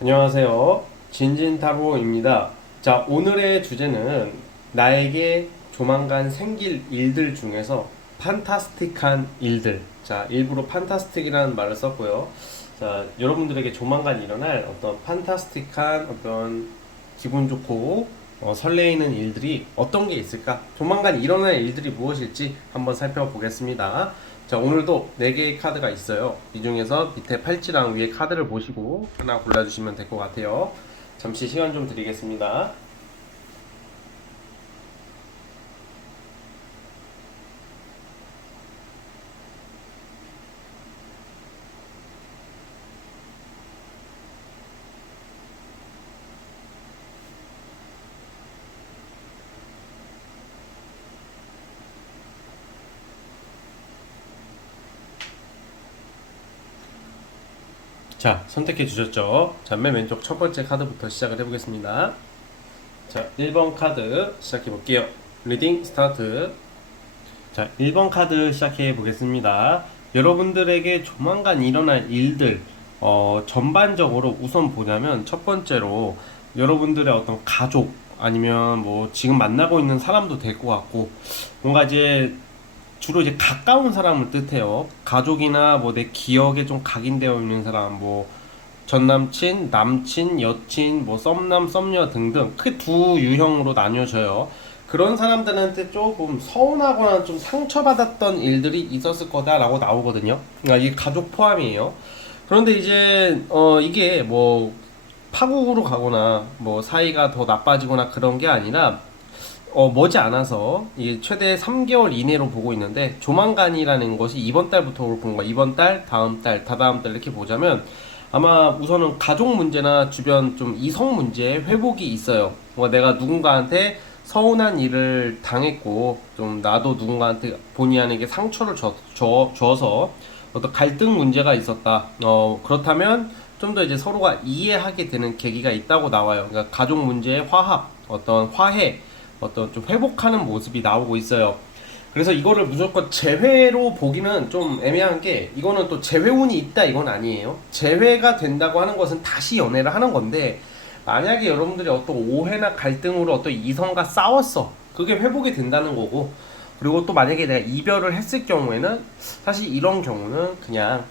안녕하세요. 진진타로입니다. 자, 오늘의 주제는 나에게 조만간 생길 일들 중에서 판타스틱한 일들. 자, 일부러 판타스틱이라는 말을 썼고요. 자, 여러분들에게 조만간 일어날 어떤 판타스틱한 어떤 기분 좋고 설레이는 일들이 어떤 게 있을까? 조만간 일어날 일들이 무엇일지 한번 살펴보겠습니다. 자, 오늘도 4개의 카드가 있어요. 이 중에서 밑에 팔찌랑 위에 카드를 보시고 하나 골라주시면 될 것 같아요. 잠시 시간 좀 드리겠습니다. 자, 선택해 주셨죠? 자, 맨 왼쪽 첫 번째 카드부터 시작을 해보겠습니다. 자, 1번 카드 시작해 볼게요. 리딩 스타트. 자, 1번 카드 시작해 보겠습니다. 여러분들에게 조만간 일어날 일들, 전반적으로 우선 보자면 첫 번째로 여러분들의 어떤 가족, 아니면 뭐 지금 만나고 있는 사람도 될 것 같고, 뭔가 이제 주로 이제 가까운 사람을 뜻해요. 가족이나 뭐 내 기억에 좀 각인되어 있는 사람, 뭐 전남친, 남친, 여친, 뭐 썸남, 썸녀 등등 크게 두 유형으로 나뉘어져요. 그런 사람들한테 조금 서운하거나 좀 상처받았던 일들이 있었을 거다라고 나오거든요. 그러니까 이 가족 포함이에요. 그런데 이제 이게 뭐 파국으로 가거나 뭐 사이가 더 나빠지거나 그런 게 아니라 머지않아서 이게 최대 3개월 이내로 보고 있는데, 조만간이라는 것이 이번 달부터 볼 건가, 이번 달, 다음 달, 다다음 달 이렇게 보자면 아마 우선은 가족 문제나 주변 좀 이성 문제에 회복이 있어요. 뭔가 내가 누군가한테 서운한 일을 당했고 좀 나도 누군가한테 본의 아니게 상처를 줘서 어떤 갈등 문제가 있었다. 그렇다면 좀 더 이제 서로가 이해하게 되는 계기가 있다고 나와요. 그러니까 가족 문제의 화합, 어떤 화해, 어떤 좀 회복하는 모습이 나오고 있어요. 그래서 이거를 무조건 재회로 보기는 좀 애매한 게, 이거는 또 재회운이 있다 이건 아니에요. 재회가 된다고 하는 것은 다시 연애를 하는 건데, 만약에 여러분들이 어떤 오해나 갈등으로 어떤 이성과 싸웠어, 그게 회복이 된다는 거고, 그리고 또 만약에 내가 이별을 했을 경우에는 사실 이런 경우는 그냥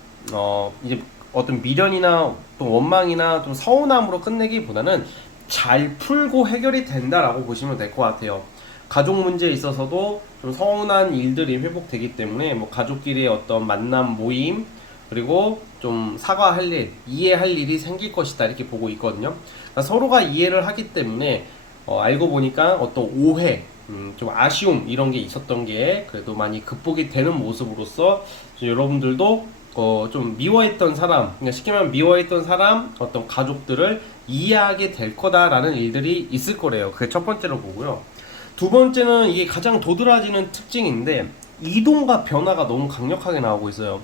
이제 어떤 미련이나 또 원망이나 좀 서운함으로 끝내기보다는 잘 풀고 해결이 된다라고 보시면 될 것 같아요. 가족 문제에 있어서도 좀 서운한 일들이 회복되기 때문에 뭐 가족끼리의 어떤 만남 모임, 그리고 좀 사과할 일, 이해할 일이 생길 것이다 이렇게 보고 있거든요. 그러니까 서로가 이해를 하기 때문에 알고 보니까 어떤 오해, 좀 아쉬움 이런 게 있었던 게 그래도 많이 극복이 되는 모습으로서 여러분들도 좀 미워했던 사람, 그러니까 쉽게 말하면 미워했던 사람, 어떤 가족들을 이해하게 될 거다라는 일들이 있을 거래요. 그게 첫 번째로 보고요. 두 번째는 이게 가장 도드라지는 특징인데, 이동과 변화가 너무 강력하게 나오고 있어요.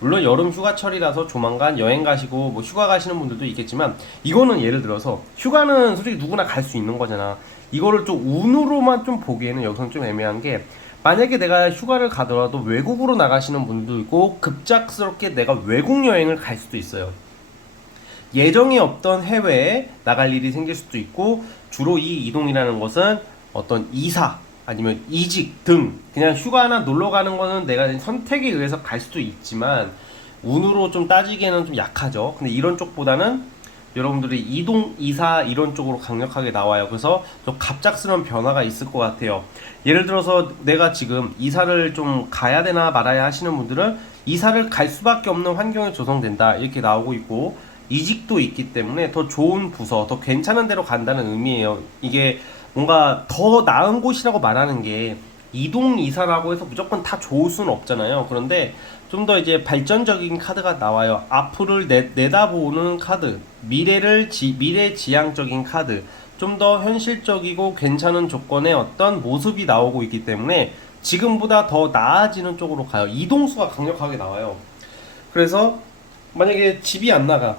물론 여름 휴가철이라서 조만간 여행 가시고 뭐 휴가 가시는 분들도 있겠지만, 이거는 예를 들어서 휴가는 솔직히 누구나 갈 수 있는 거잖아. 이거를 좀 운으로만 좀 보기에는 여기서는 좀 애매한 게, 만약에 내가 휴가를 가더라도 외국으로 나가시는 분도 있고 급작스럽게 내가 외국 여행을 갈 수도 있어요. 예정이 없던 해외에 나갈 일이 생길 수도 있고, 주로 이 이동이라는 것은 어떤 이사 아니면 이직 등 그냥 휴가나 놀러 가는 거는 내가 선택에 의해서 갈 수도 있지만 운으로 좀 따지기에는 좀 약하죠. 근데 이런 쪽보다는 여러분들이 이동, 이사 이런 쪽으로 강력하게 나와요. 그래서 좀 갑작스러운 변화가 있을 것 같아요. 예를 들어서 내가 지금 이사를 좀 가야 되나 말아야 하시는 분들은 이사를 갈 수밖에 없는 환경이 조성된다 이렇게 나오고 있고, 이직도 있기 때문에 더 좋은 부서, 더 괜찮은 데로 간다는 의미예요. 이게 뭔가 더 나은 곳이라고 말하는 게, 이동 이사라고 해서 무조건 다 좋을 수는 없잖아요. 그런데 좀 더 이제 발전적인 카드가 나와요. 앞을 내다보는 카드, 미래지향적인 카드, 좀 더 현실적이고 괜찮은 조건의 어떤 모습이 나오고 있기 때문에 지금보다 더 나아지는 쪽으로 가요. 이동수가 강력하게 나와요. 그래서 만약에 집이 안 나가,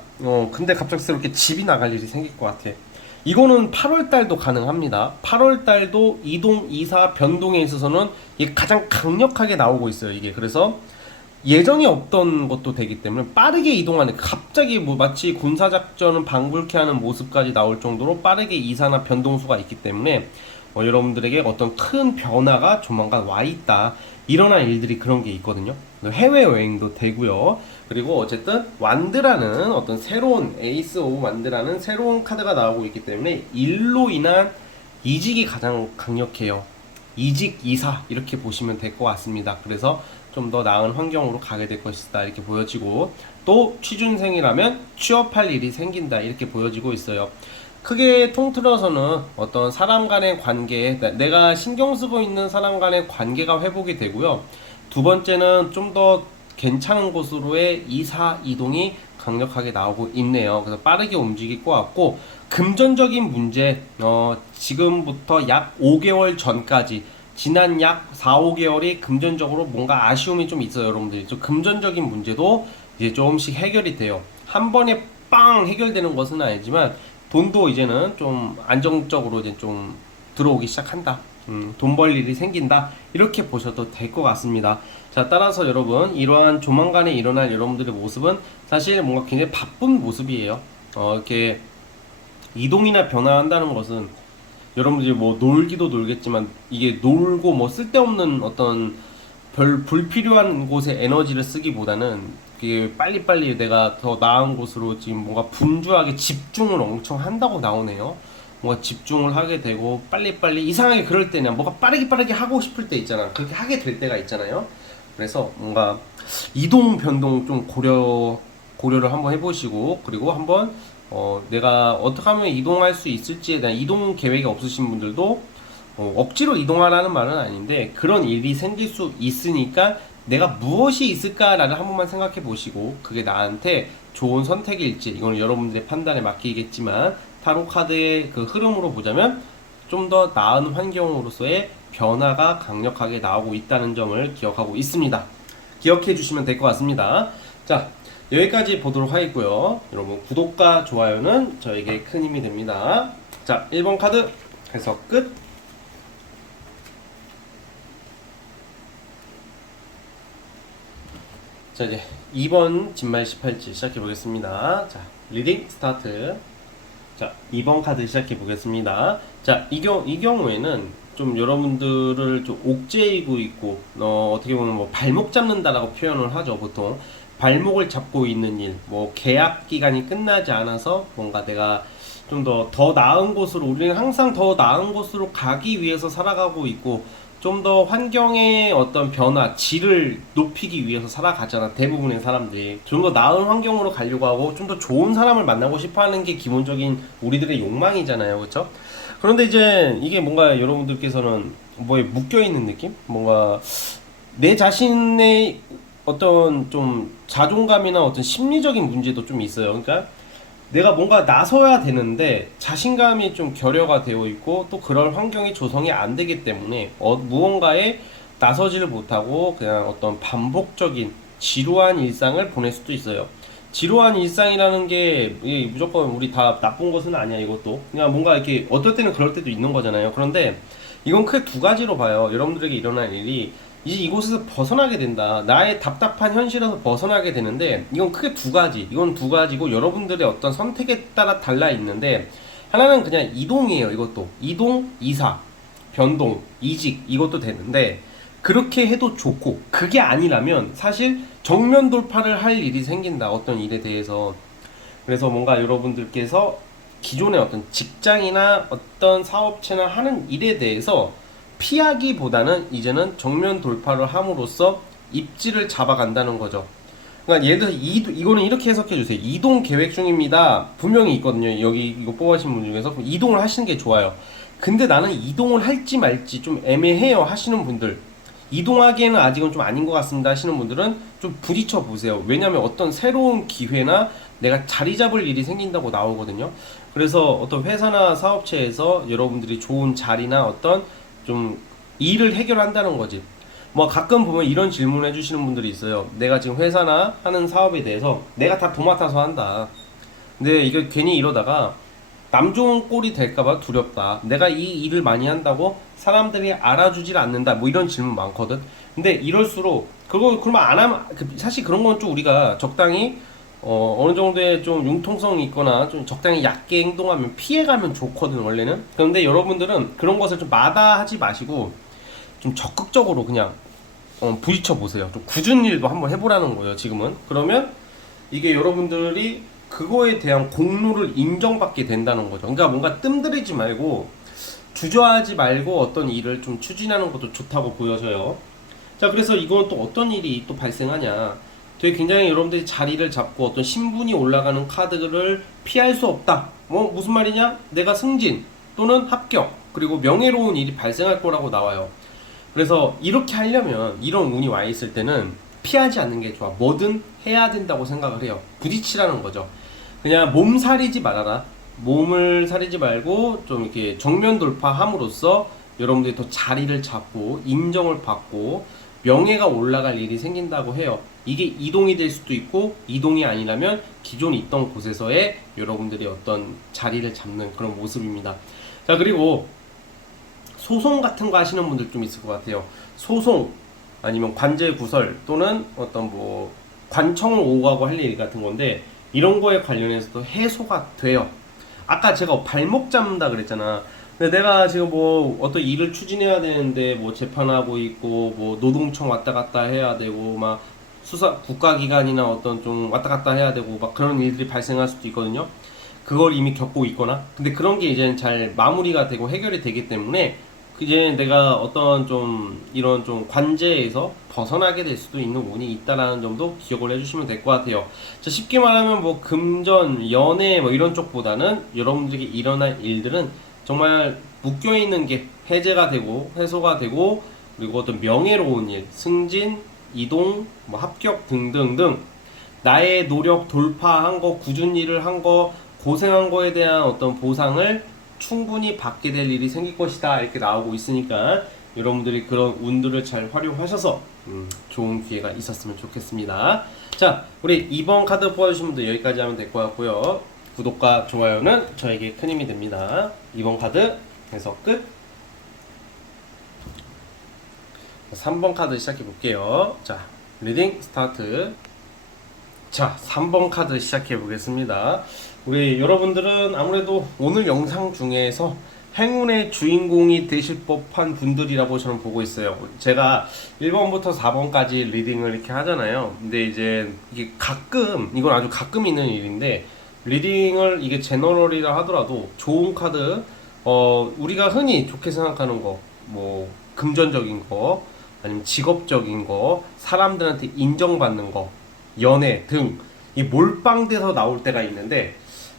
근데 갑작스럽게 집이 나갈 일이 생길 것 같아. 이거는 8월 달도 가능합니다. 8월 달도 이동, 이사, 변동에 있어서는 이게 가장 강력하게 나오고 있어요. 이게 그래서 예정이 없던 것도 되기 때문에 빠르게 이동하는, 갑자기 뭐 마치 군사작전은 방불케 하는 모습까지 나올 정도로 빠르게 이사나 변동수가 있기 때문에 여러분들에게 어떤 큰 변화가 조만간 와 있다, 일어날 일들이 그런 게 있거든요. 해외여행도 되고요. 그리고 어쨌든 완드라는 어떤 새로운 에이스 오브 완드라는 새로운 카드가 나오고 있기 때문에 일로 인한 이직이 가장 강력해요. 이직 이사 이렇게 보시면 될 것 같습니다. 그래서 좀 더 나은 환경으로 가게 될 것이다 이렇게 보여지고, 또 취준생이라면 취업할 일이 생긴다 이렇게 보여지고 있어요. 크게 통틀어서는 어떤 사람 간의 관계, 내가 신경 쓰고 있는 사람 간의 관계가 회복이 되고요. 두 번째는 좀 더 괜찮은 곳으로의 이사 이동이 강력하게 나오고 있네요. 그래서 빠르게 움직일 것 같고, 금전적인 문제, 지금부터 약 5개월 전까지, 지난 약 4, 5개월이 금전적으로 뭔가 아쉬움이 좀 있어요, 여러분들이. 좀 금전적인 문제도 이제 조금씩 해결이 돼요. 한 번에 빵 해결되는 것은 아니지만, 돈도 이제는 좀 안정적으로 이제 좀 들어오기 시작한다. 돈 벌 일이 생긴다. 이렇게 보셔도 될 것 같습니다. 자, 따라서 여러분, 이러한 조만간에 일어날 여러분들의 모습은 사실 뭔가 굉장히 바쁜 모습이에요. 이렇게 이동이나 변화한다는 것은 여러분들이 뭐 놀기도 놀겠지만, 이게 놀고 뭐 쓸데없는 어떤 별 불필요한 곳에 에너지를 쓰기보다는 그게 빨리빨리 내가 더 나은 곳으로 지금 뭔가 분주하게 집중을 엄청 한다고 나오네요. 뭔가 집중을 하게 되고 빨리빨리, 이상하게 그럴 때는 뭔가 빠르게 하고 싶을 때 있잖아. 그렇게 하게 될 때가 있잖아요. 그래서 뭔가 이동 변동 좀 고려를 한번 해보시고, 그리고 한번 내가 어떻게 하면 이동할 수 있을지에 대한 이동 계획이 없으신 분들도 억지로 이동하라는 말은 아닌데, 그런 일이 생길 수 있으니까 내가 무엇이 있을까라를 한 번만 생각해 보시고, 그게 나한테 좋은 선택일지 이건 여러분들의 판단에 맡기겠지만, 타로 카드의 그 흐름으로 보자면 좀 더 나은 환경으로서의 변화가 강력하게 나오고 있다는 점을 기억하고 있습니다. 기억해 주시면 될 것 같습니다. 자, 여기까지 보도록 하겠고요. 여러분, 구독과 좋아요는 저에게 큰 힘이 됩니다. 자, 1번 카드 해석 끝. 자, 이제 2번 진말 18지 시작해 보겠습니다. 자, 리딩 스타트. 자, 2번 카드 시작해 보겠습니다. 자, 이 경우에는 좀 여러분들을 좀 옥죄이고 있고, 어떻게 보면 뭐 발목 잡는다라고 표현을 하죠, 보통. 발목을 잡고 있는 일, 뭐 계약 기간이 끝나지 않아서 뭔가 내가 좀 더 나은 곳으로, 우리는 항상 더 나은 곳으로 가기 위해서 살아가고 있고, 좀 더 환경의 어떤 변화, 질을 높이기 위해서 살아가잖아, 대부분의 사람들이. 좀 더 나은 환경으로 가려고 하고, 좀 더 좋은 사람을 만나고 싶어 하는 게 기본적인 우리들의 욕망이잖아요. 그쵸? 그런데 이제 이게 뭔가 여러분들께서는 뭐에 묶여있는 느낌? 뭔가 내 자신의 어떤 좀 자존감이나 어떤 심리적인 문제도 좀 있어요. 그러니까 내가 뭔가 나서야 되는데 자신감이 좀 결여가 되어 있고, 또 그럴 환경이 조성이 안 되기 때문에 무언가에 나서지를 못하고 그냥 어떤 반복적인 지루한 일상을 보낼 수도 있어요. 지루한 일상이라는 게 무조건 우리 다 나쁜 것은 아니야. 이것도 그냥 뭔가 이렇게 어떨 때는 그럴 때도 있는 거잖아요. 그런데 이건 크게 두 가지로 봐요. 여러분들에게 일어날 일이 이제 이곳에서 벗어나게 된다. 나의 답답한 현실에서 벗어나게 되는데, 이건 크게 두 가지. 이건 두 가지고 여러분들의 어떤 선택에 따라 달라 있는데, 하나는 그냥 이동이에요. 이것도 이동, 이사, 변동, 이직, 이것도 되는데, 그렇게 해도 좋고, 그게 아니라면 사실 정면 돌파를 할 일이 생긴다. 어떤 일에 대해서. 그래서 뭔가 여러분들께서 기존의 어떤 직장이나 어떤 사업체나 하는 일에 대해서 피하기보다는 이제는 정면 돌파를 함으로써 입지를 잡아간다는 거죠. 그러니까 예를 들어서 이거는 이렇게 해석해 주세요. 이동 계획 중입니다. 분명히 있거든요. 여기 이거 뽑아신 분 중에서 이동을 하시는 게 좋아요. 근데 나는 이동을 할지 말지 좀 애매해요 하시는 분들, 이동하기에는 아직은 좀 아닌 것 같습니다 하시는 분들은 좀 부딪혀 보세요. 왜냐면 어떤 새로운 기회나 내가 자리 잡을 일이 생긴다고 나오거든요. 그래서 어떤 회사나 사업체에서 여러분들이 좋은 자리나 어떤 좀 일을 해결한다는 거지. 뭐 가끔 보면 이런 질문을 해주시는 분들이 있어요. 내가 지금 회사나 하는 사업에 대해서 내가 다 도맡아서 한다. 근데 이게 괜히 이러다가 남 좋은 꼴이 될까봐 두렵다. 내가 이 일을 많이 한다고 사람들이 알아주질 않는다. 뭐 이런 질문 많거든. 근데 이럴수록 그거 그러면 안 하면 사실 그런 건 좀 우리가 적당히 어느 정도의 좀 융통성이 있거나 좀 적당히 얕게 행동하면 피해가면 좋거든 원래는. 그런데 여러분들은 그런 것을 좀 마다하지 마시고 좀 적극적으로 그냥 부딪혀 보세요. 좀 굳은 일도 한번 해보라는 거예요 지금은. 그러면 이게 여러분들이 그거에 대한 공로를 인정받게 된다는 거죠. 그러니까 뭔가 뜸들이지 말고 주저하지 말고 어떤 일을 좀 추진하는 것도 좋다고 보여져요. 자, 그래서 이건 또 어떤 일이 또 발생하냐. 되게 굉장히 여러분들이 자리를 잡고 어떤 신분이 올라가는 카드를 피할 수 없다. 무슨 말이냐? 내가 승진 또는 합격 그리고 명예로운 일이 발생할 거라고 나와요. 그래서 이렇게 하려면 이런 운이 와 있을 때는 피하지 않는 게 좋아. 뭐든 해야 된다고 생각을 해요. 부딪히라는 거죠. 그냥 몸살이지 말아라. 몸을 사리지 말고 좀 이렇게 정면 돌파함으로써 여러분들이 더 자리를 잡고 인정을 받고 명예가 올라갈 일이 생긴다고 해요. 이게 이동이 될 수도 있고 이동이 아니라면 기존 있던 곳에서의 여러분들이 어떤 자리를 잡는 그런 모습입니다. 자, 그리고 소송 같은 거 하시는 분들 좀 있을 것 같아요. 소송 아니면 관제 구설 또는 어떤 뭐 관청을 오가고 할 일 같은 건데 이런 거에 관련해서도 해소가 돼요. 아까 제가 발목 잡는다 그랬잖아. 근데 내가 지금 뭐 어떤 일을 추진해야 되는데 뭐 재판하고 있고 뭐 노동청 왔다 갔다 해야 되고 막 수사 국가기관이나 어떤 좀 왔다 갔다 해야 되고 막 그런 일들이 발생할 수도 있거든요. 그걸 이미 겪고 있거나 근데 그런 게 이제는 잘 마무리가 되고 해결이 되기 때문에 이제 내가 어떤 좀 이런 좀 관제에서 벗어나게 될 수도 있는 운이 있다라는 점도 기억을 해주시면 될 것 같아요. 자, 쉽게 말하면 뭐 금전, 연애 뭐 이런 쪽보다는 여러분들에게 일어날 일들은 정말 묶여있는 게 해제가 되고 해소가 되고 그리고 어떤 명예로운 일, 승진, 이동, 뭐 합격 등등등 나의 노력 돌파한 거, 굳은 일을 한 거, 고생한 거에 대한 어떤 보상을 충분히 받게 될 일이 생길 것이다 이렇게 나오고 있으니까 여러분들이 그런 운들을 잘 활용하셔서 좋은 기회가 있었으면 좋겠습니다. 자, 우리 2번 카드 뽑아주신 분들 여기까지 하면 될 것 같고요. 구독과 좋아요는 저에게 큰 힘이 됩니다. 2번 카드 해서 끝. 3번 카드 시작해 볼게요. 자, 리딩 스타트. 자, 3번 카드 시작해 보겠습니다. 우리 여러분들은 아무래도 오늘 영상 중에서 행운의 주인공이 되실 법한 분들이라고 저는 보고 있어요. 제가 1번부터 4번까지 리딩을 이렇게 하잖아요. 근데 이제 이게 가끔, 이건 아주 가끔 있는 일인데, 리딩을 이게 제너럴이라 하더라도 좋은 카드, 우리가 흔히 좋게 생각하는 거, 뭐, 금전적인 거, 아니면 직업적인 거, 사람들한테 인정받는 거, 연애 등 이 몰빵돼서 나올 때가 있는데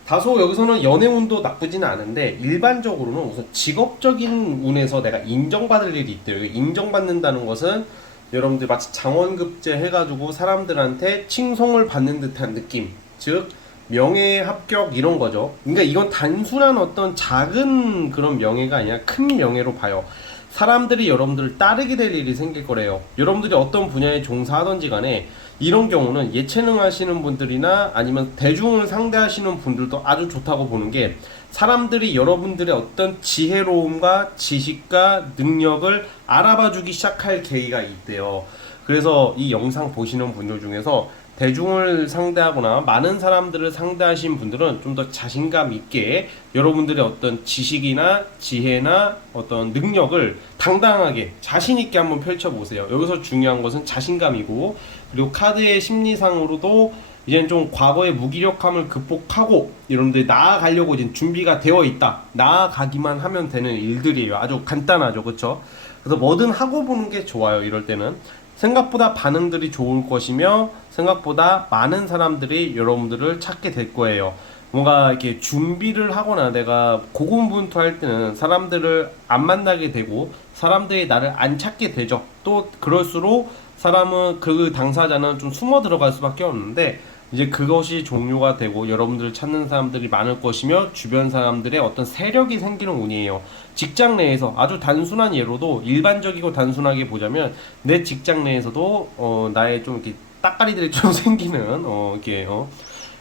다소 여기서는 연애운도 나쁘지는 않은데 일반적으로는 우선 직업적인 운에서 내가 인정받을 일이 있대요. 인정받는다는 것은 여러분들 마치 장원급제 해가지고 사람들한테 칭송을 받는 듯한 느낌, 즉 명예 합격 이런 거죠. 그러니까 이건 단순한 어떤 작은 그런 명예가 아니라 큰 명예로 봐요. 사람들이 여러분들을 따르게 될 일이 생길 거래요. 여러분들이 어떤 분야에 종사하던지 간에 이런 경우는 예체능 하시는 분들이나 아니면 대중을 상대하시는 분들도 아주 좋다고 보는 게 사람들이 여러분들의 어떤 지혜로움과 지식과 능력을 알아봐 주기 시작할 계기가 있대요. 그래서 이 영상 보시는 분들 중에서 대중을 상대하거나 많은 사람들을 상대하신 분들은 좀 더 자신감 있게 여러분들의 어떤 지식이나 지혜나 어떤 능력을 당당하게 자신 있게 한번 펼쳐보세요. 여기서 중요한 것은 자신감이고 그리고 카드의 심리상으로도 이제는 좀 과거의 무기력함을 극복하고 여러분들이 나아가려고 이제 준비가 되어 있다. 나아가기만 하면 되는 일들이에요. 아주 간단하죠. 그렇죠? 그래서 뭐든 하고 보는 게 좋아요. 이럴 때는 생각보다 반응들이 좋을 것이며 생각보다 많은 사람들이 여러분들을 찾게 될 거예요. 뭔가 이렇게 준비를 하거나 내가 고군분투할 때는 사람들을 안 만나게 되고 사람들이 나를 안 찾게 되죠. 또 그럴수록 사람은 그 당사자는 좀 숨어 들어갈 수밖에 없는데 이제 그것이 종료가 되고 여러분들을 찾는 사람들이 많을 것이며 주변 사람들의 어떤 세력이 생기는 운이에요. 직장 내에서 아주 단순한 예로도 일반적이고 단순하게 보자면 내 직장 내에서도 나의 좀 이렇게 따까리들이 좀 생기는 이렇게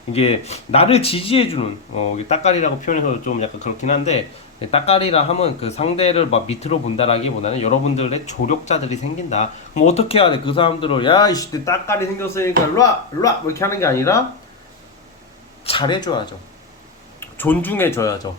이게 나를 지지해주는 이게 따까리라고 표현해서 좀 약간 그렇긴 한데, 따까리라 하면 그 상대를 막 밑으로 본다라기보다는 여러분들의 조력자들이 생긴다. 그럼 어떻게 해야 돼? 그 사람들을 야 이씨 따까리 생겼으니까 일로와 일로와 뭐 이렇게 하는 게 아니라 잘해줘야죠. 존중해줘야죠.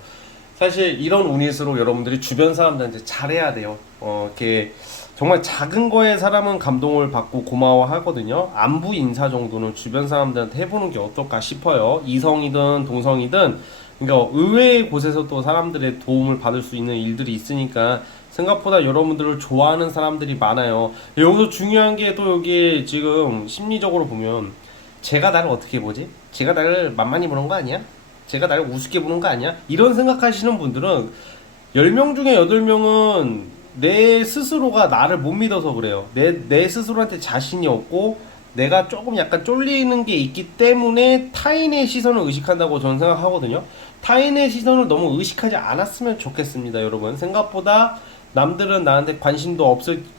사실 이런 운일수록 여러분들이 주변 사람들한테 잘해야 돼요. 이렇게 정말 작은 거에 사람은 감동을 받고 고마워하거든요. 안부 인사 정도는 주변 사람들한테 해보는 게 어떨까 싶어요. 이성이든 동성이든, 그러니까 의외의 곳에서 또 사람들의 도움을 받을 수 있는 일들이 있으니까 생각보다 여러분들을 좋아하는 사람들이 많아요. 여기서 중요한 게 또 여기 지금 심리적으로 보면, 제가 나를 어떻게 보지? 제가 나를 만만히 보는 거 아니야? 제가 나를 우습게 보는 거 아니야? 이런 생각하시는 분들은 10명 중에 8명은 내 스스로가 나를 못 믿어서 그래요. 내 스스로한테 자신이 없고 내가 조금 약간 쫄리는 게 있기 때문에 타인의 시선을 의식한다고 저는 생각하거든요. 타인의 시선을 너무 의식하지 않았으면 좋겠습니다, 여러분. 생각보다 남들은 나한테 관심도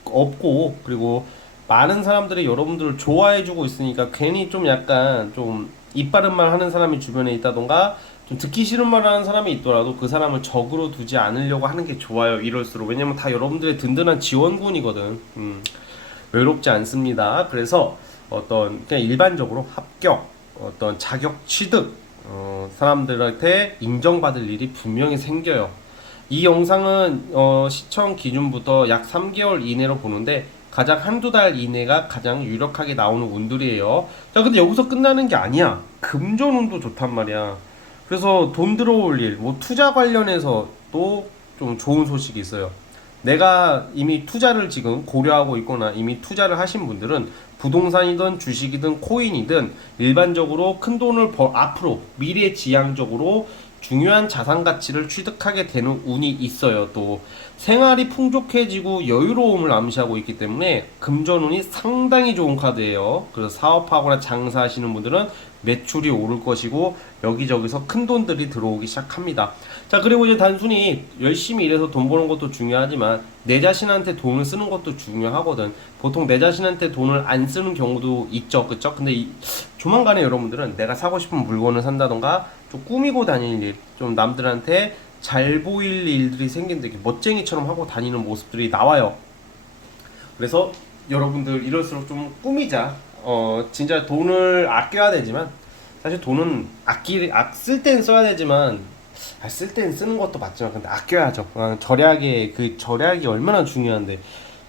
없고, 그리고 많은 사람들이 여러분들을 좋아해주고 있으니까 괜히 좀 약간 좀 이빠른 말 하는 사람이 주변에 있다던가 좀 듣기 싫은 말 하는 사람이 있더라도 그 사람을 적으로 두지 않으려고 하는 게 좋아요. 이럴수록. 왜냐면 다 여러분들의 든든한 지원군이거든. 외롭지 않습니다. 그래서 어떤 그냥 일반적으로 합격, 어떤 자격 취득, 사람들한테 인정받을 일이 분명히 생겨요. 이 영상은 시청 기준부터 약 3개월 이내로 보는데 가장 한두 달 이내가 가장 유력하게 나오는 운들이에요. 자, 근데 여기서 끝나는 게 아니야. 금전운도 좋단 말이야. 그래서 돈 들어올 일, 뭐 투자 관련해서 또 좀 좋은 소식이 있어요. 내가 이미 투자를 지금 고려하고 있거나 이미 투자를 하신 분들은 부동산이든 주식이든 코인이든 일반적으로 큰 돈을 앞으로 미래지향적으로 중요한 자산 가치를 취득하게 되는 운이 있어요. 또 생활이 풍족해지고 여유로움을 암시하고 있기 때문에 금전운이 상당히 좋은 카드예요. 그래서 사업하거나 장사하시는 분들은 매출이 오를 것이고 여기저기서 큰 돈들이 들어오기 시작합니다. 자, 그리고 이제 단순히 열심히 일해서 돈 버는 것도 중요하지만 내 자신한테 돈을 쓰는 것도 중요하거든. 보통 내 자신한테 돈을 안 쓰는 경우도 있죠, 그쵸? 근데 조만간에 여러분들은 내가 사고 싶은 물건을 산다던가 좀 꾸미고 다니는 일, 좀 남들한테 잘 보일 일들이 생긴데 멋쟁이처럼 하고 다니는 모습들이 나와요. 그래서 여러분들 이럴수록 좀 꾸미자. 진짜 돈을 아껴야 되지만 사실 돈은 쓸 땐 써야 되지만 쓸 땐 쓰는 것도 맞지만 근데 아껴야죠. 절약이 얼마나 중요한데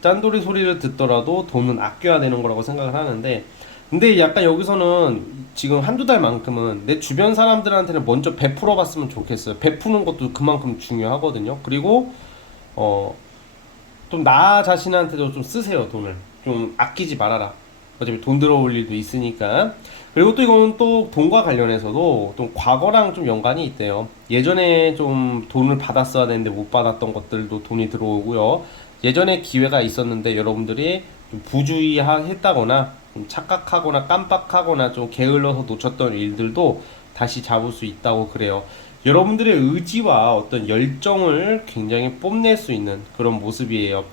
짠돌이 소리를 듣더라도 돈은 아껴야 되는 거라고 생각을 하는데, 근데 약간 여기서는 지금 한두 달만큼은 내 주변 사람들한테는 먼저 베풀어 봤으면 좋겠어요. 베푸는 것도 그만큼 중요하거든요. 그리고 좀 나 자신한테도 좀 쓰세요. 돈을 좀 아끼지 말아라. 어차피 돈 들어올 일도 있으니까. 그리고 또 이건 또 돈과 관련해서도 좀 과거랑 좀 연관이 있대요. 예전에 좀 돈을 받았어야 되는데 못 받았던 것들도 돈이 들어오고요. 예전에 기회가 있었는데 여러분들이 좀 부주의했다거나 좀 착각하거나 깜빡하거나 좀 게을러서 놓쳤던 일들도 다시 잡을 수 있다고 그래요. 여러분들의 의지와 어떤 열정을 굉장히 뽐낼 수 있는 그런 모습이에요.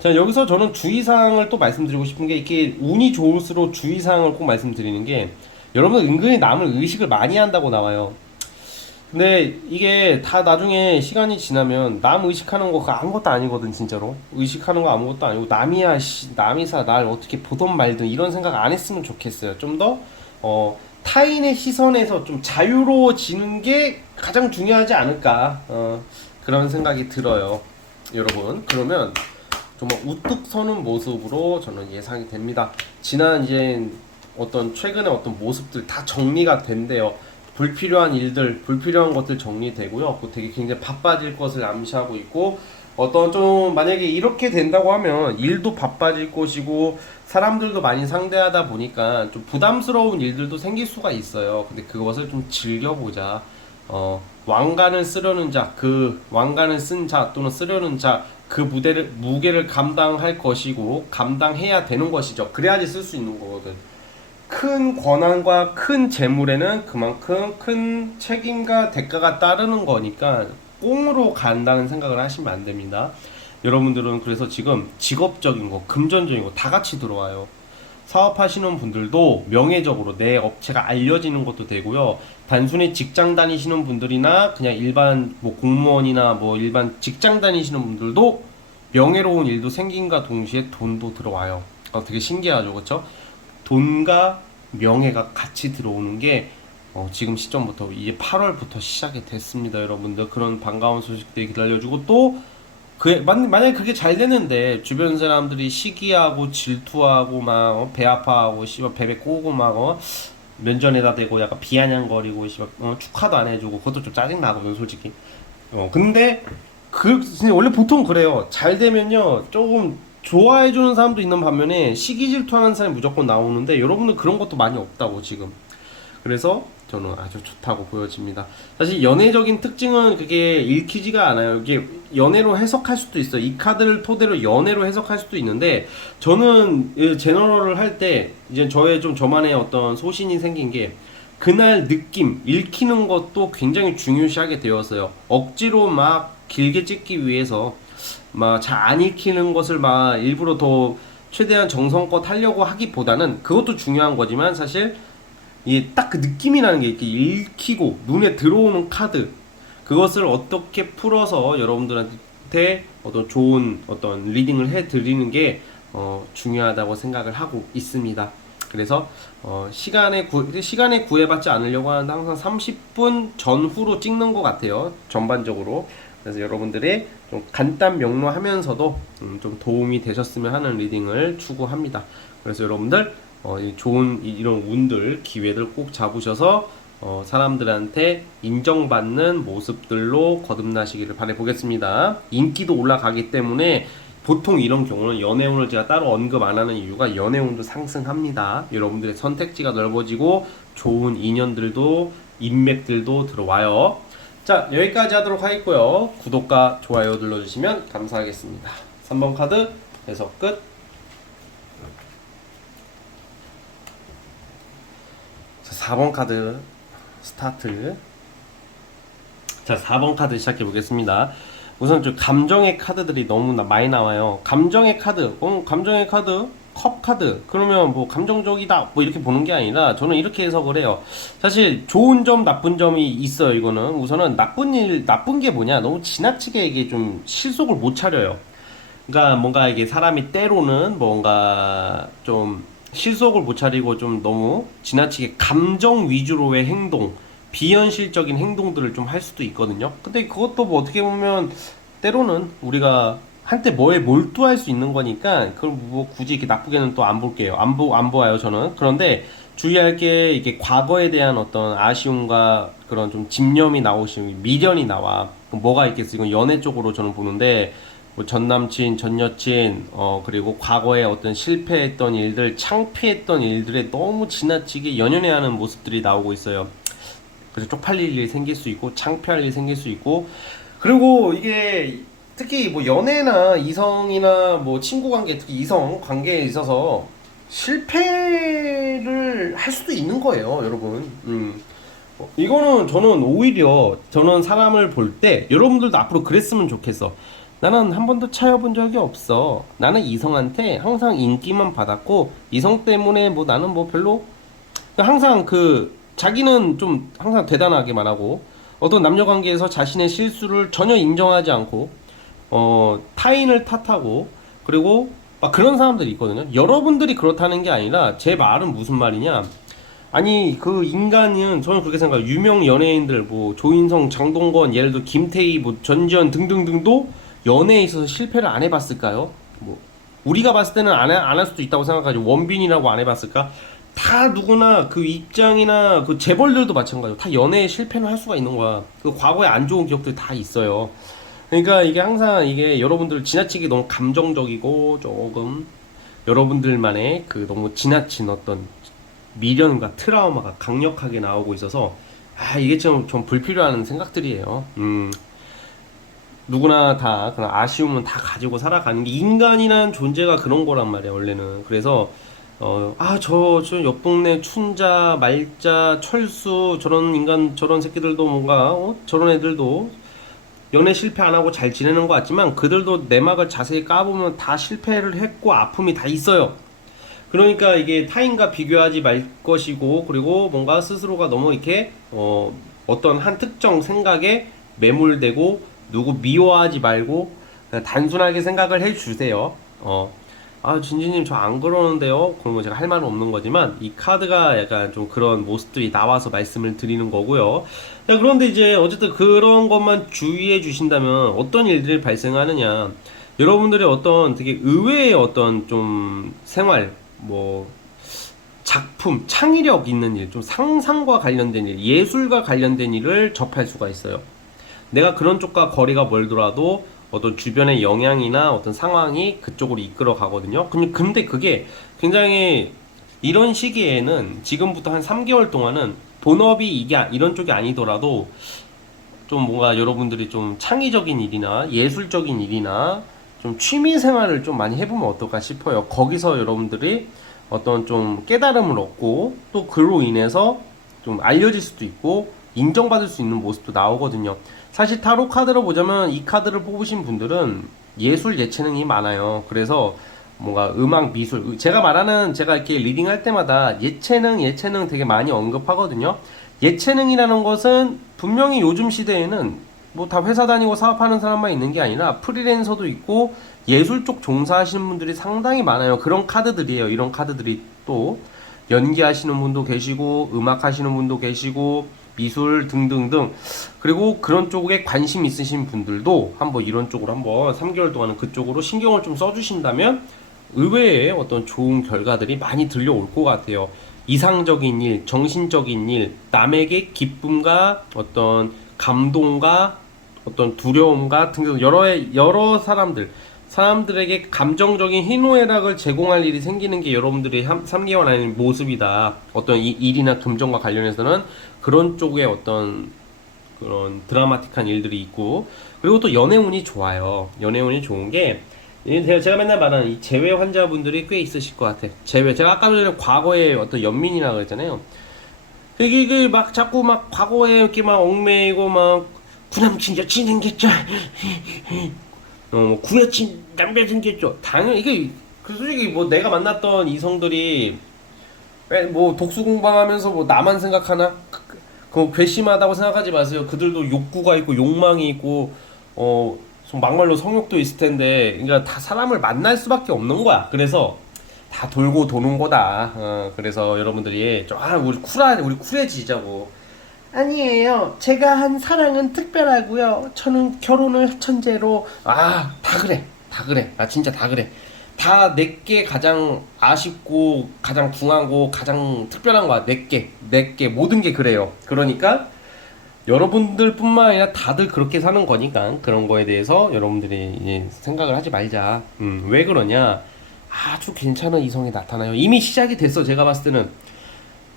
자, 여기서 저는 주의사항을 또 말씀드리고 싶은 게, 이게 운이 좋을수록 주의사항을 꼭 말씀드리는 게, 여러분 은근히 남을 의식을 많이 한다고 나와요. 근데 이게 다 나중에 시간이 지나면 남 의식하는 거 그거 아무것도 아니거든. 진짜로 의식하는 거 아무것도 아니고, 남이야 남이사 날 어떻게 보던 말든 이런 생각 안 했으면 좋겠어요. 좀 더 타인의 시선에서 좀 자유로워지는 게 가장 중요하지 않을까, 그런 생각이 들어요, 여러분. 그러면 정말 우뚝 서는 모습으로 저는 예상이 됩니다. 지난 이제 최근의 어떤 모습들 다 정리가 된대요. 불필요한 일들, 불필요한 것들 정리되고요. 되게 굉장히 바빠질 것을 암시하고 있고, 좀 만약에 이렇게 된다고 하면 일도 바빠질 것이고 사람들도 많이 상대하다 보니까 좀 부담스러운 일들도 생길 수가 있어요. 근데 그것을 좀 즐겨보자. 왕관을 쓰려는 자, 그 왕관을 쓴 자 또는 쓰려는 자, 그 무게를 감당할 것이고 감당해야 되는 것이죠. 그래야지 쓸 수 있는 거거든. 큰 권한과 큰 재물에는 그만큼 큰 책임과 대가가 따르는 거니까 꽁으로 간다는 생각을 하시면 안 됩니다. 여러분들은 그래서 지금 직업적인 거, 금전적인 거 다 같이 들어와요. 사업하시는 분들도 명예적으로 내 업체가 알려지는 것도 되고요. 단순히 직장 다니시는 분들이나 그냥 일반 뭐 공무원이나 뭐 일반 직장 다니시는 분들도 명예로운 일도 생긴과 동시에 돈도 들어와요. 되게 신기하죠, 그렇죠? 돈과 명예가 같이 들어오는 게 지금 시점부터 이제 8월부터 시작이 됐습니다, 여러분들. 그런 반가운 소식들이 기다려주고 또 만약에 그게 잘 되는데 주변 사람들이 시기하고 질투하고 막 배 아파하고 씨발 베베 꼬고 막 면전에다 대고 약간 비아냥거리고 씨발 축하도 안 해주고 그것도 좀 짜증 나거든 솔직히. 근데 원래 보통 그래요. 잘 되면요 조금 좋아해주는 사람도 있는 반면에 시기 질투하는 사람이 무조건 나오는데 여러분들 그런 것도 많이 없다고 지금. 그래서 저는 아주 좋다고 보여집니다. 사실 연애적인 특징은 그게 읽히지가 않아요. 이게 연애로 해석할 수도 있어요. 이 카드를 토대로 연애로 해석할 수도 있는데 저는 제너럴을 할 때 이제 저만의 어떤 소신이 생긴 게 그날 느낌 읽히는 것도 굉장히 중요시하게 되었어요. 억지로 막 길게 찍기 위해서 막 잘 안 읽히는 것을 막 일부러 더 최대한 정성껏 하려고 하기보다는 그것도 중요한 거지만 사실 이게 딱 그 느낌이라는 게 이렇게 읽히고 눈에 들어오는 카드 그것을 어떻게 풀어서 여러분들한테 어떤 좋은 어떤 리딩을 해 드리는 게 중요하다고 생각을 하고 있습니다. 그래서 시간에 구애받지 않으려고 하는데 항상 30분 전후로 찍는 것 같아요, 전반적으로. 그래서 여러분들의 좀 간단 명료하면서도 좀 도움이 되셨으면 하는 리딩을 추구합니다. 그래서 여러분들 좋은 이런 운들 기회들 꼭 잡으셔서 사람들한테 인정받는 모습들로 거듭나시기를 바라보겠습니다. 인기도 올라가기 때문에 보통 이런 경우는 연애운을 제가 따로 언급 안 하는 이유가 연애운도 상승합니다. 여러분들의 선택지가 넓어지고 좋은 인연들도 인맥들도 들어와요. 자, 여기까지 하도록 하겠고요. 구독과 좋아요 눌러주시면 감사하겠습니다. 3번 카드 해석 끝. 4번 카드 스타트. 자, 4번 카드 시작해 보겠습니다. 우선 좀 감정의 카드들이 너무 많이 나와요. 감정의 카드, 감정의 카드, 컵 카드. 그러면 뭐 감정적이다 뭐 이렇게 보는 게 아니라 저는 이렇게 해석을 해요. 사실 좋은 점, 나쁜 점이 있어요. 이거는 우선은 나쁜 게 뭐냐? 너무 지나치게 이게 좀 실속을 못 차려요. 그러니까 뭔가 이게 사람이 때로는 뭔가 좀 실속을 못 차리고 좀 너무 지나치게 감정 위주로의 행동, 비현실적인 행동들을 좀 할 수도 있거든요. 근데 그것도 뭐 어떻게 보면 때로는 우리가 한때 뭐에 몰두할 수 있는 거니까 그걸 뭐 굳이 이렇게 나쁘게는 또 안 볼게요. 안 보아요, 저는. 그런데 주의할 게 이게 과거에 대한 어떤 아쉬움과 그런 좀 집념이 나오시면 미련이 나와. 뭐가 있겠어? 이건 연애 쪽으로 저는 보는데 뭐 전 남친, 전 여친, 그리고 과거에 어떤 실패했던 일들, 창피했던 일들에 너무 지나치게 연연해하는 모습들이 나오고 있어요. 그래서 쪽팔릴 일이 생길 수 있고, 창피할 일이 생길 수 있고, 그리고 이게 특히 뭐 연애나 이성이나 뭐 친구 관계, 특히 이성 관계에 있어서 실패를 할 수도 있는 거예요, 여러분. 이거는 저는 오히려 저는 사람을 볼 때 여러분들도 앞으로 그랬으면 좋겠어. 나는 한 번도 차여본 적이 없어. 나는 이성한테 항상 인기만 받았고 이성 때문에 뭐 나는 뭐 별로 항상 자기는 좀 항상 대단하게 말하고 어떤 남녀 관계에서 자신의 실수를 전혀 인정하지 않고 타인을 탓하고 그리고 막 그런 사람들이 있거든요. 여러분들이 그렇다는 게 아니라 제 말은 무슨 말이냐? 아니 그 인간은 저는 그렇게 생각해요. 유명 연예인들 뭐 조인성, 장동건, 예를 들어 김태희, 뭐 전지현 등등등도 연애에 있어서 실패를 안 해봤을까요? 뭐 우리가 봤을 때는 안 할 수도 있다고 생각하죠. 원빈이라고 안 해봤을까? 다 누구나 그 입장이나 그 재벌들도 마찬가지고 다 연애에 실패는 할 수가 있는 거야. 그 과거에 안 좋은 기억들이 다 있어요. 그러니까 이게 항상 이게 여러분들 지나치게 너무 감정적이고 조금 여러분들만의 그 너무 지나친 어떤 미련과 트라우마가 강력하게 나오고 있어서 이게 좀 불필요한 생각들이에요. 누구나 다 그런 아쉬움은 다 가지고 살아가는 게 인간이란 존재가 그런 거란 말이야 원래는. 그래서 저 옆 동네 춘자, 말자, 철수 저런 인간 저런 새끼들도 뭔가 저런 애들도 연애 실패 안 하고 잘 지내는 것 같지만 그들도 내막을 자세히 까보면 다 실패를 했고 아픔이 다 있어요. 그러니까 이게 타인과 비교하지 말 것이고, 그리고 뭔가 스스로가 너무 이렇게 어떤 한 특정 생각에 매몰되고 누구 미워하지 말고 그냥 단순하게 생각을 해주세요. 아, 진지님 저 안 그러는데요? 그러면 제가 할 말은 없는 거지만 이 카드가 약간 좀 그런 모습들이 나와서 말씀을 드리는 거고요. 자, 그런데 이제 어쨌든 그런 것만 주의해 주신다면 어떤 일들이 발생하느냐. 여러분들의 어떤 되게 의외의 어떤 좀 생활, 뭐 작품, 창의력 있는 일, 좀 상상과 관련된 일, 예술과 관련된 일을 접할 수가 있어요. 내가 그런 쪽과 거리가 멀더라도 어떤 주변의 영향이나 어떤 상황이 그쪽으로 이끌어 가거든요. 근데 그게 굉장히 이런 시기에는 지금부터 한 3개월 동안은 본업이 이런 쪽이 아니더라도 좀 뭔가 여러분들이 좀 창의적인 일이나 예술적인 일이나 좀 취미 생활을 좀 많이 해보면 어떨까 싶어요. 거기서 여러분들이 어떤 좀 깨달음을 얻고 또 그로 인해서 좀 알려질 수도 있고 인정받을 수 있는 모습도 나오거든요. 사실 타로 카드로 보자면 이 카드를 뽑으신 분들은 예술 예체능이 많아요. 그래서 뭔가 음악 미술 제가 이렇게 리딩할 때마다 예체능 되게 많이 언급하거든요. 예체능이라는 것은 분명히 요즘 시대에는 뭐 다 회사 다니고 사업하는 사람만 있는 게 아니라 프리랜서도 있고 예술 쪽 종사하시는 분들이 상당히 많아요. 그런 카드들이에요. 이런 카드들이 또 연기하시는 분도 계시고 음악 하시는 분도 계시고 미술 등등등. 그리고 그런 쪽에 관심 있으신 분들도 한번 이런 쪽으로 한번 3개월 동안은 그쪽으로 신경을 좀 써주신다면 의외의 어떤 좋은 결과들이 많이 들려올 것 같아요. 이상적인 일, 정신적인 일, 남에게 기쁨과 어떤 감동과 어떤 두려움과 등등 여러 사람들에게 감정적인 희노애락을 제공할 일이 생기는 게 여러분들의 3개월 안의 모습이다. 어떤 일이나 금전과 관련해서는 그런 쪽에 어떤 그런 드라마틱한 일들이 있고, 그리고 또 연애운이 좋아요. 연애운이 좋은 게 제가 맨날 말하는 이 재회 환자분들이 꽤 있으실 것 같아. 제가 아까 전에 과거에 어떤 연민이라고 그랬잖아요. 이게 막 자꾸 막 과거에 이렇게 막 얽매이고 막 구남친 여친 생겼죠. 뭐 구여친 남자 생겼죠. 당연히 이게 솔직히 뭐 내가 만났던 이성들이 뭐 독수 공방하면서 뭐 나만 생각하나? 그 괘씸하다고 생각하지 마세요. 그들도 욕구가 있고 욕망이 있고 좀 막말로 성욕도 있을 텐데, 그러니까 다 사람을 만날 수밖에 없는 거야. 그래서 다 돌고 도는 거다. 그래서 여러분들이 좀 우리 쿨해지자고. 아니에요. 제가 한 사랑은 특별하고요. 저는 결혼을 천재로. 다 그래. 다 그래. 진짜 다 그래. 다 내게 가장 아쉽고 가장 궁하고 가장 특별한 거야. 내게 모든 게 그래요. 그러니까 여러분들뿐만 아니라 다들 그렇게 사는 거니까 그런 거에 대해서 여러분들이 이제 생각을 하지 말자. 왜 그러냐? 아주 괜찮은 이성이 나타나요. 이미 시작이 됐어. 제가 봤을 때는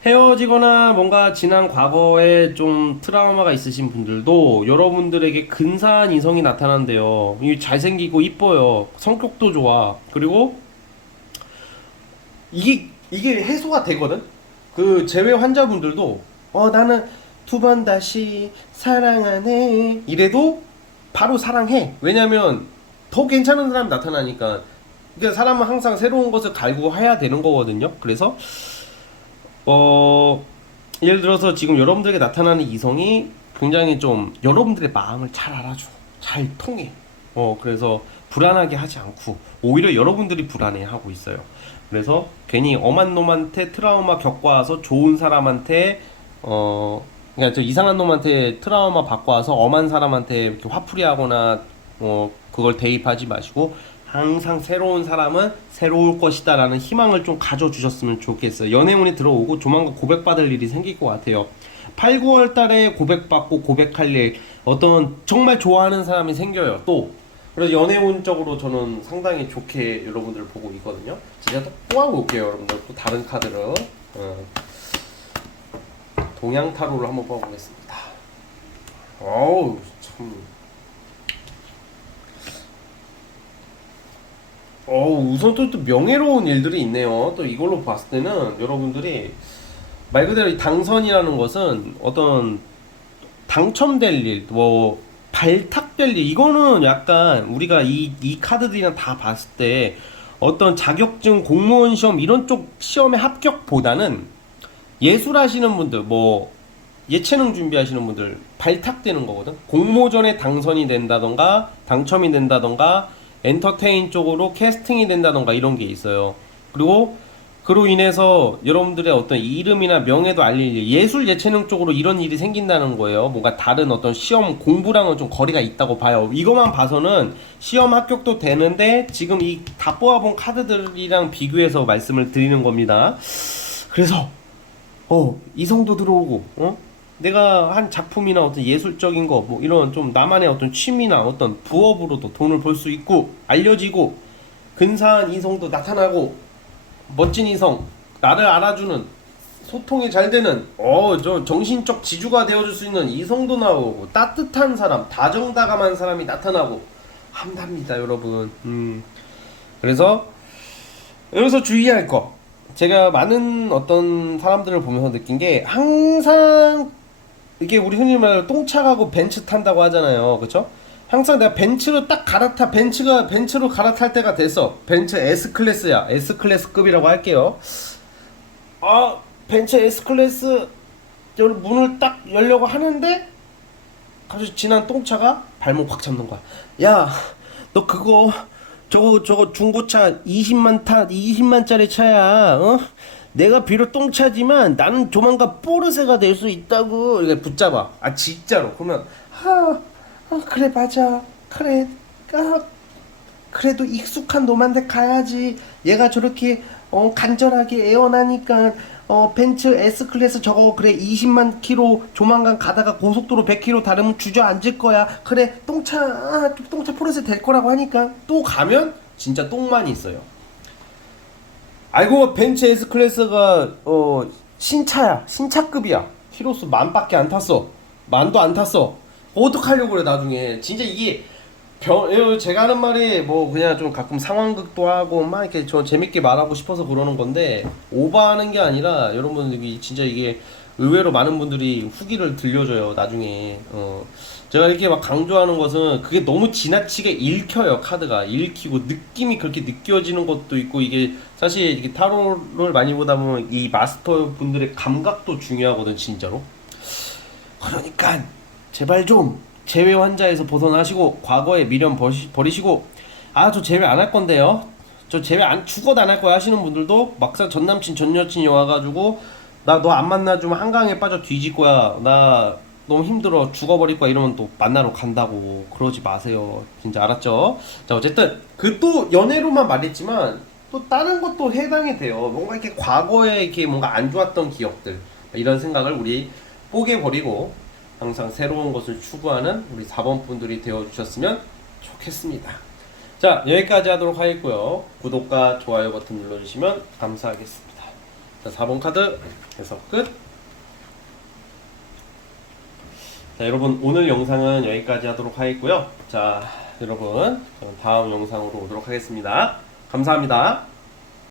헤어지거나 뭔가 지난 과거에 좀 트라우마가 있으신 분들도 여러분들에게 근사한 이성이 나타난대요. 이 잘생기고 이뻐요. 성격도 좋아. 그리고 이게 해소가 되거든. 그 재회 환자분들도 나는 두 번 다시 사랑하네 이래도 바로 사랑해. 왜냐면 더 괜찮은 사람이 나타나니까. 그러니까 사람은 항상 새로운 것을 갈구해야 되는 거거든요. 그래서 예를 들어서 지금 여러분들에게 나타나는 이성이 굉장히 좀 여러분들의 마음을 잘 알아줘. 잘 통해. 그래서 불안하게 하지 않고 오히려 여러분들이 불안해하고 있어요. 그래서 괜히 엄한 놈한테 트라우마 겪고 와서 좋은 사람한테 그러니까 저 이상한 놈한테 트라우마 받고 와서 엄한 사람한테 이렇게 화풀이하거나 그걸 대입하지 마시고 항상 새로운 사람은 새로울 것이다 라는 희망을 좀 가져주셨으면 좋겠어요. 연애운이 들어오고 조만간 고백받을 일이 생길 것 같아요. 8, 9월 달에 고백받고 고백할 일, 어떤 정말 좋아하는 사람이 생겨요. 또 그래서 연애운적으로 저는 상당히 좋게 여러분들 보고 있거든요. 제가 또 뽑아볼게요. 여러분들 또 다른 카드를 동양 타로를 한번 뽑아보겠습니다. 어우 참. 우선 또 명예로운 일들이 있네요. 또 이걸로 봤을 때는 여러분들이 말 그대로 이 당선이라는 것은 어떤 당첨될 일, 뭐 발탁될 일, 이거는 약간 우리가 이 카드들이랑 다 봤을 때 어떤 자격증 공무원 시험 이런 쪽 시험의 합격보다는 예술 하시는 분들, 뭐 예체능 준비하시는 분들 발탁되는 거거든. 공모전에 당선이 된다던가 당첨이 된다던가 엔터테인 쪽으로 캐스팅이 된다던가 이런 게 있어요. 그리고 그로 인해서 여러분들의 어떤 이름이나 명예도 알릴 일, 예술 예체능 쪽으로 이런 일이 생긴다는 거예요. 뭔가 다른 어떤 시험 공부랑은 좀 거리가 있다고 봐요. 이것만 봐서는 시험 합격도 되는데 지금 이 다 뽑아본 카드들이랑 비교해서 말씀을 드리는 겁니다. 그래서 이성도 들어오고, 내가 한 작품이나 어떤 예술적인 거, 뭐 이런 좀 나만의 어떤 취미나 어떤 부업으로도 돈을 벌 수 있고, 알려지고, 근사한 이성도 나타나고, 멋진 이성, 나를 알아주는, 소통이 잘 되는, 저 정신적 지주가 되어줄 수 있는 이성도 나오고, 따뜻한 사람, 다정다감한 사람이 나타나고, 한답니다, 여러분. 그래서, 여기서 주의할 거. 제가 많은 어떤 사람들을 보면서 느낀 게 항상 이게 우리 흔히 말하는 똥차 가고 벤츠 탄다고 하잖아요. 그쵸? 항상 내가 벤츠로 딱 갈아타 벤츠로 갈아탈 때가 됐어. 벤츠 S클래스야. S클래스급이라고 할게요. 벤츠 S클래스 문을 딱 열려고 하는데 갑자기 지난 똥차가 발목 확 잡는 거야. 야, 너 그거 저거 중고차 20만짜리 차야. 내가 비록 똥차지만 나는 조만간 포르쉐가 될 수 있다고. 이렇게 붙잡아. 진짜로. 그러면 그래 맞아. 그래. 그래도 익숙한 놈한테 가야지. 얘가 저렇게 간절하게 애원하니까 벤츠 S클래스 저거 그래 20만 킬로 조만간 가다가 고속도로 100킬로 다르면 주저앉을 거야. 그래 똥차 포르쉐 될 거라고 하니까 또 가면 진짜 똥만 있어요. 알고 벤츠 S클래스가 신차야. 신차급이야. 키로수 만밖에 안 탔어. 만도 안 탔어. 어떡하려고 그래 나중에. 진짜 이게 제가 하는 말이 뭐 그냥 좀 가끔 상황극도 하고 막 이렇게 저 재밌게 말하고 싶어서 그러는 건데 오버하는 게 아니라 여러분들이 진짜 이게 의외로 많은 분들이 후기를 들려줘요 나중에. 제가 이렇게 막 강조하는 것은 그게 너무 지나치게 읽혀요. 카드가 읽히고 느낌이 그렇게 느껴지는 것도 있고, 이게 사실 이게 타로를 많이 보다 보면 이 마스터 분들의 감각도 중요하거든 진짜로. 그러니까 제발 좀 제외 환자에서 벗어나시고 과거의 미련 버리시고, 저 제외 안 할 건데요, 저 제외 안 죽어도 안 할 거야 하시는 분들도 막상 전 남친 전 여친이 와가지고 나 너 안 만나주면 한강에 빠져 뒤질 거야, 나 너무 힘들어 죽어버릴 거야 이러면 또 만나러 간다고. 그러지 마세요 진짜. 알았죠? 자 어쨌든 그 또 연애로만 말했지만 또 다른 것도 해당이 돼요. 뭔가 이렇게 과거에 이렇게 뭔가 안 좋았던 기억들, 이런 생각을 우리 뽀개 버리고 항상 새로운 것을 추구하는 우리 4번 분들이 되어주셨으면 좋겠습니다. 자 여기까지 하도록 하겠고요. 구독과 좋아요 버튼 눌러주시면 감사하겠습니다. 자 4번 카드 해석 끝. 자 여러분 오늘 영상은 여기까지 하도록 하겠고요. 자 여러분 저는 다음 영상으로 오도록 하겠습니다. 감사합니다.